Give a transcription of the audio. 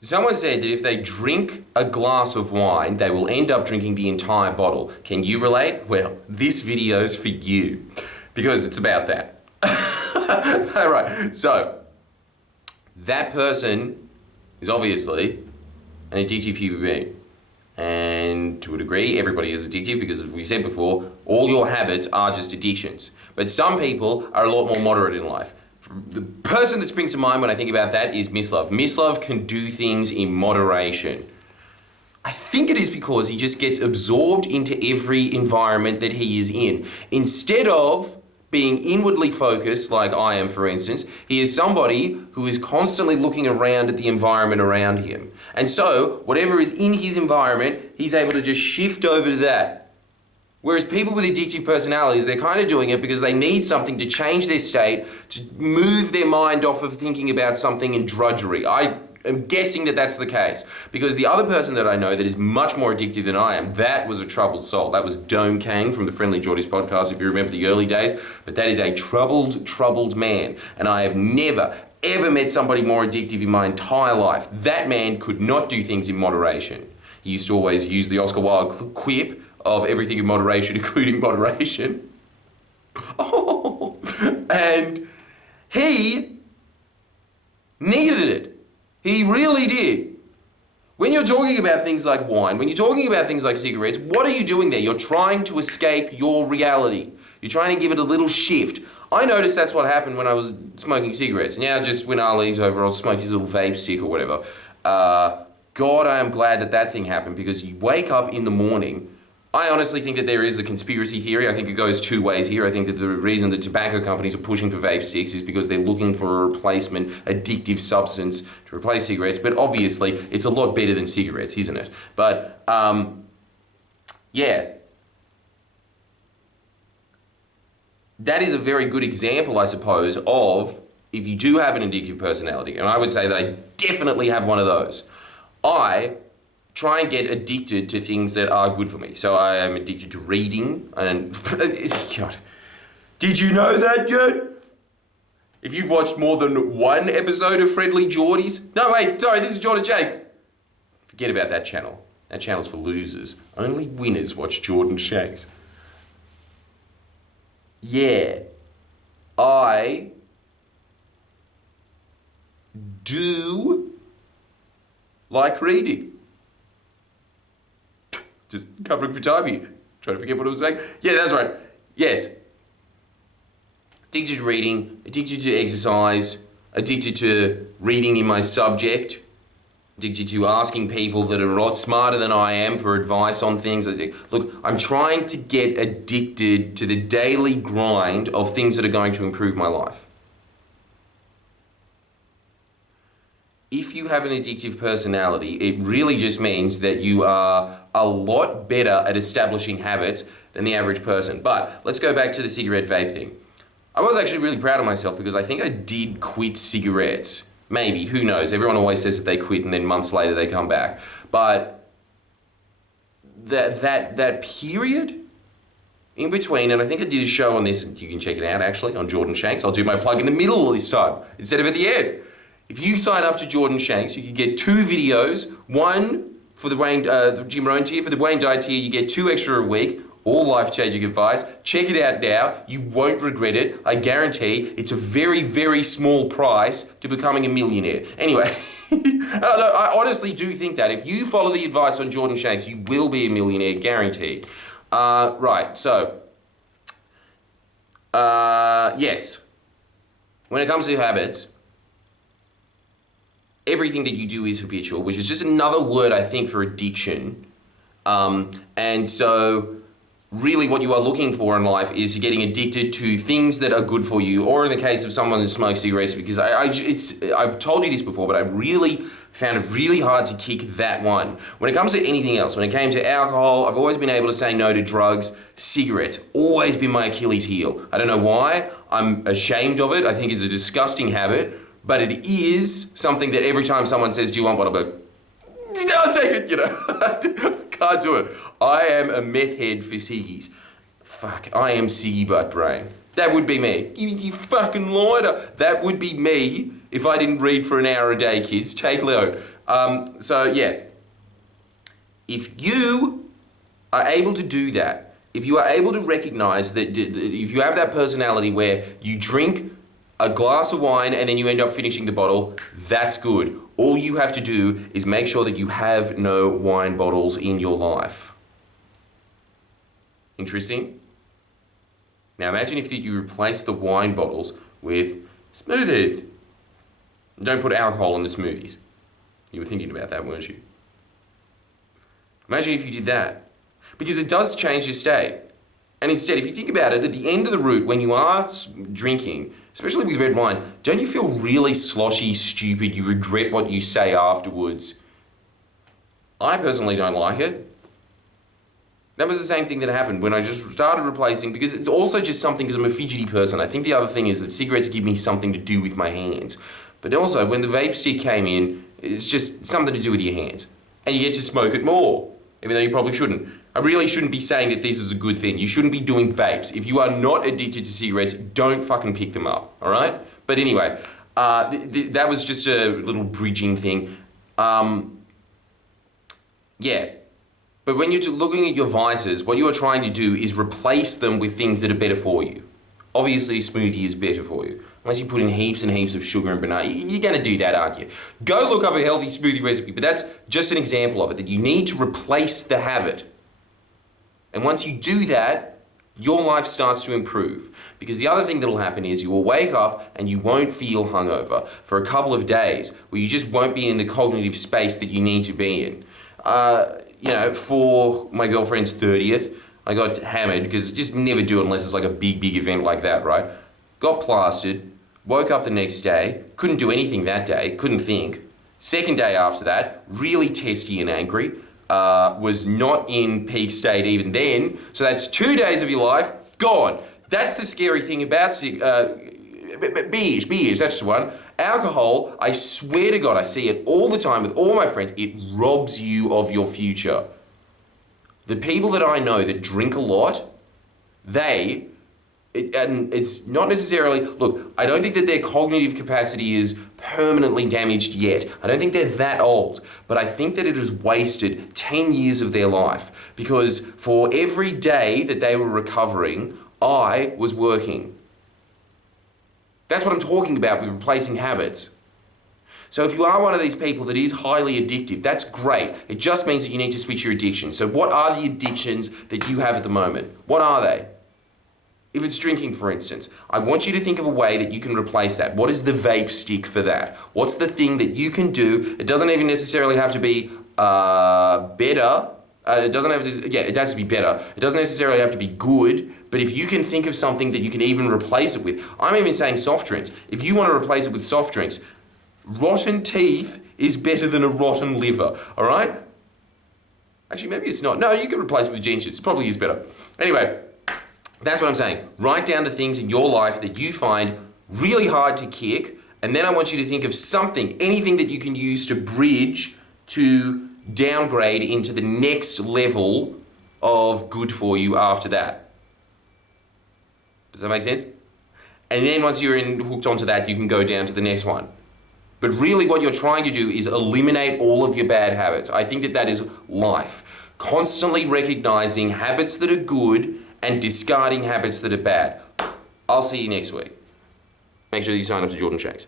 Someone said that if they drink a glass of wine, they will end up drinking the entire bottle. Can you relate? Well, this video's for you, because it's about that. All right, so that person is obviously an addictive human being. And to a degree, everybody is addictive because, as we said before, all your habits are just addictions. But some people are a lot more moderate in life. The person that springs to mind when I think about that is Miss Love. Miss Love can do things in moderation. I think it is because he just gets absorbed into every environment that he is in. Instead of being inwardly focused, like I am, for instance, he is somebody who is constantly looking around at the environment around him. And so, whatever is in his environment, he's able to just shift over to that. Whereas people with addictive personalities, they're kind of doing it because they need something to change their state, to move their mind off of thinking about something in drudgery. I am guessing that that's the case. Because the other person that I know that is much more addictive than I am, that was a troubled soul. That was Dome Kang from the Friendly Geordies podcast, if you remember the early days. But that is a troubled man. And I have never, ever met somebody more addictive in my entire life. That man could not do things in moderation. He used to always use the Oscar Wilde quip of everything in moderation, including moderation. Oh, and he needed it. He really did. When you're talking about things like wine, when you're talking about things like cigarettes, what are you doing there? You're trying to escape your reality. You're trying to give it a little shift. I noticed that's what happened when I was smoking cigarettes. Now just when Ali's over, I'll smoke his little vape stick or whatever. God, I am glad that that thing happened, because you wake up in the morning. I honestly think that there is a conspiracy theory. I think it goes two ways here. I think that the reason that tobacco companies are pushing for vape sticks is because they're looking for a replacement, addictive substance to replace cigarettes. But obviously, it's a lot better than cigarettes, isn't it? But, yeah. That is a very good example, I suppose, of if you do have an addictive personality. And I would say that I definitely have one of those. I try and get addicted to things that are good for me. So I am addicted to reading, and God, did you know that yet? If you've watched more than one episode of Friendly Geordies, no wait, sorry, this is Jordan Shanks. Forget about that channel. That channel's for losers. Only winners watch Jordan Shanks. Yeah, I do like reading. Just covering for time here. Trying to forget what I was saying. Yeah, that's right. Yes. Addicted to reading, addicted to exercise, addicted to reading in my subject, addicted to asking people that are a lot smarter than I am for advice on things. Look, I'm trying to get addicted to the daily grind of things that are going to improve my life. If you have an addictive personality, it really just means that you are a lot better at establishing habits than the average person. But let's go back to the cigarette vape thing. I was actually really proud of myself because I think I did quit cigarettes. Maybe, who knows? Everyone always says that they quit and then months later they come back. But that period in between, and I think I did a show on this, and you can check it out actually on Jordan Shanks. I'll do my plug in the middle this time instead of at the end. If you sign up to Jordan Shanks, you can get 2 videos. One for the Jim Rohn tier. For the Wayne Dye tier, you get 2 extra a week. All life-changing advice. Check it out now. You won't regret it. I guarantee it's a very, very small price to becoming a millionaire. Anyway, I honestly do think that. If you follow the advice on Jordan Shanks, you will be a millionaire, guaranteed. Right, so, yes. When it comes to habits, everything that you do is habitual, which is just another word, I think, for addiction. And so really what you are looking for in life is getting addicted to things that are good for you, or in the case of someone who smokes cigarettes, because I've told you this before, but I really found it really hard to kick that one. When it comes to anything else, when it came to alcohol, I've always been able to say no to drugs. Cigarettes, always been my Achilles heel. I don't know why. I'm ashamed of it. I think it's a disgusting habit. But it is something that every time someone says, do you want one? I'm like, I'll take it, you know. Can't do it. I am a meth head for ciggies. Fuck, I am ciggy butt brain. That would be me. You fucking lighter. That would be me if I didn't read for an hour a day, kids. Take note. So yeah, if you are able to do that, if you are able to recognize that, if you have that personality where you drink a glass of wine and then you end up finishing the bottle, that's good. All you have to do is make sure that you have no wine bottles in your life. Interesting? Now imagine if you replace the wine bottles with smoothies. Don't put alcohol in the smoothies. You were thinking about that, weren't you? Imagine if you did that. Because it does change your state. And instead, if you think about it, at the end of the route, when you are drinking, especially with red wine, don't you feel really sloshy, stupid, you regret what you say afterwards? I personally don't like it. That was the same thing that happened when I just started replacing, because it's also just something, because I'm a fidgety person. I think the other thing is that cigarettes give me something to do with my hands. But also, when the vape stick came in, it's just something to do with your hands. And you get to smoke it more, even though you probably shouldn't. I really shouldn't be saying that this is a good thing. You shouldn't be doing vapes. If you are not addicted to cigarettes, don't fucking pick them up, all right? But anyway, that was just a little bridging thing. Yeah. But when you're looking at your vices, what you are trying to do is replace them with things that are better for you. Obviously, a smoothie is better for you. Unless you put in heaps and heaps of sugar and banana, you're going to do that, aren't you? Go look up a healthy smoothie recipe, but that's just an example of it, that you need to replace the habit. And once you do that, your life starts to improve. Because the other thing that'll happen is you will wake up and you won't feel hungover for a couple of days, where you just won't be in the cognitive space that you need to be in. You know, for my girlfriend's 30th, I got hammered, because just never do it unless it's like a big event like that, right? Got plastered, woke up the next day, couldn't do anything that day, couldn't think. Second day after that, really testy and angry, was not in peak state even then, so that's 2 days of your life gone. That's the scary thing about beers, that's the one. Alcohol, I swear to God, I see it all the time with all my friends, it robs you of your future. The people that I know that drink a lot, and it's not necessarily, look, I don't think that their cognitive capacity is permanently damaged yet. I don't think they're that old, but I think that it has wasted 10 years of their life, because for every day that they were recovering, I was working. That's what I'm talking about with replacing habits. So if you are one of these people that is highly addictive, that's great. It just means that you need to switch your addiction. So what are the addictions that you have at the moment? What are they? If it's drinking, for instance, I want you to think of a way that you can replace that. What is the vape stick for that? What's the thing that you can do? It doesn't even necessarily have to be better. It doesn't have to, yeah, it has to be better. It doesn't necessarily have to be good, but if you can think of something that you can even replace it with. I'm even saying soft drinks. If you want to replace it with soft drinks, rotten teeth is better than a rotten liver, all right? Actually, maybe it's not. No, you can replace it with gin shits. It probably is better. Anyway, that's what I'm saying. Write down the things in your life that you find really hard to kick, and then I want you to think of something, anything that you can use to bridge, to downgrade into the next level of good for you after that. Does that make sense? And then once you're hooked onto that, you can go down to the next one. But really what you're trying to do is eliminate all of your bad habits. I think that that is life. Constantly recognizing habits that are good and discarding habits that are bad. I'll see you next week. Make sure you sign up to Jordan Shanks.